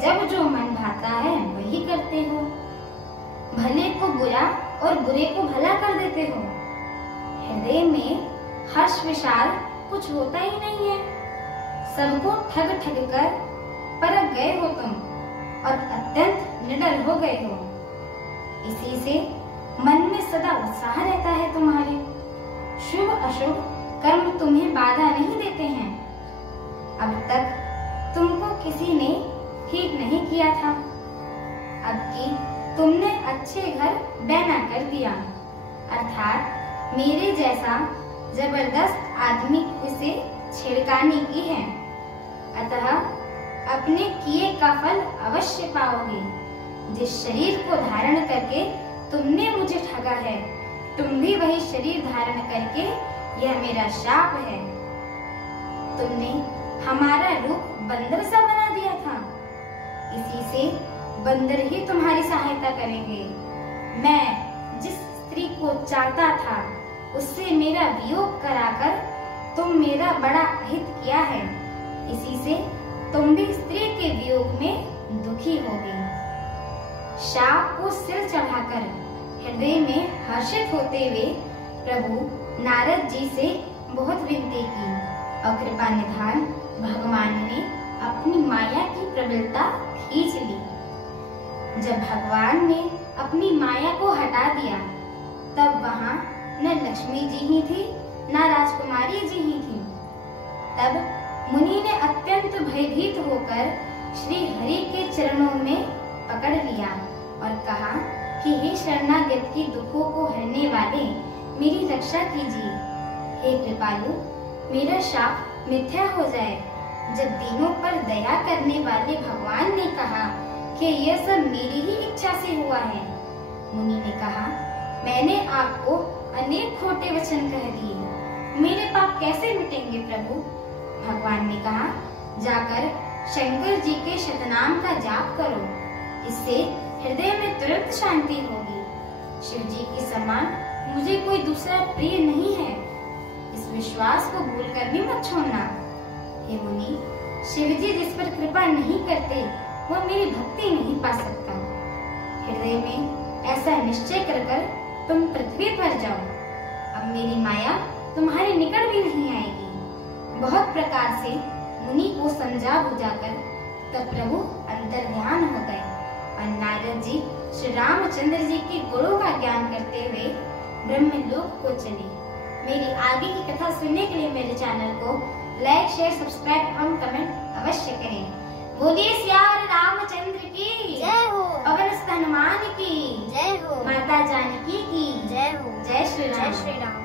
जब जो मन भाता है वही करते हो। भले को बुरा और बुरे को भला कर देते हो। हृदय में हर्ष विशाल कुछ होता ही नहीं है। सबको ठग ठग कर परख गए हो तुम और अत्यंत निडर हो गए हो। इसी से मन में सदा उत्साह रहता है तुम्हारे। शुभ अशुभ कर्म तुम्हें बाधा नहीं देते हैं। अब तक तुमको किसी ने ठीक नहीं किया था, अब कि तुमने अच्छे घर बैना कर दिया, अर्थात मेरे जैसा जबरदस्त आदमी से छेड़खानी की है। अतः अपने किए का फल अवश्य पाओगे। जिस शरीर को धारण करके तुमने मुझे ठगा है, तुम भी वही शरीर धारण करके, यह मेरा शाप है। तुमने हमारा रूप बंदर सा बना दिया था, इसी से बंदर ही तुम्हारी सहायता करेंगे। मैं जिस स्त्री को चाहता था उससे मेरा वियोग कराकर तुम मेरा बड़ा अहित किया है, इसी से तुम भी स्त्री के वियोग में दुखी होगे। शाप को सिर चढ़ाकर हृदय में हर्षित होते हुए प्रभु नारद जी से बहुत विनती की और कृपा निधान भगवान ने अपनी माया की प्रबलता खींच ली। जब भगवान ने अपनी माया को हटा दिया तब वहाँ न लक्ष्मी जी ही थी न राजकुमारी जी ही थी। तब मुनि ने अत्यंत भयभीत होकर श्री हरि के चरणों में पकड़ लिया और कहा कि हे शरणागत की दुखों को हरने वाले, मेरी रक्षा कीजिए। हे कृपालु, मेरा शाप मिथ्या हो जाए। जब दीनों पर दया करने वाले भगवान ने कहा कि यह सब मेरी ही इच्छा से हुआ है। मुनि ने कहा, मैंने आपको अनेक खोटे वचन कह दिए, मेरे पाप कैसे मिटेंगे प्रभु? भगवान ने कहा, जाकर शंकर जी के शतनाम का जाप करो, इससे हृदय में तुरंत शांति होगी। शिव जी के समान मुझे कोई दूसरा प्रिय नहीं है, इस विश्वास को भूलकर भी मत छोड़ना। हे मुनि, शिव जी जिस पर कृपा नहीं करते वह मेरी भक्ति नहीं पा सकता। हृदय में ऐसा निश्चय कर तुम पृथ्वी पर जाओ, अब मेरी माया तुम्हारे निकट भी नहीं आएगी। बहुत प्रकार से मुनि को समझा बुझाकर तब प्रभु अंतर्ध्यान हो गए और नारद जी श्री रामचंद्र जी के गुणों का ज्ञान करते हुए ब्रह्मलोक को चले। मेरी आगे की कथा सुनने के लिए मेरे चैनल को लाइक, शेयर, सब्सक्राइब और कमेंट अवश्य करें। बोलिए सियावर रामचंद्र की जय हो। पवन सुत हनुमान की जय हो। माता जानकी की जय हो। जय श्री राम। जय श्री राम।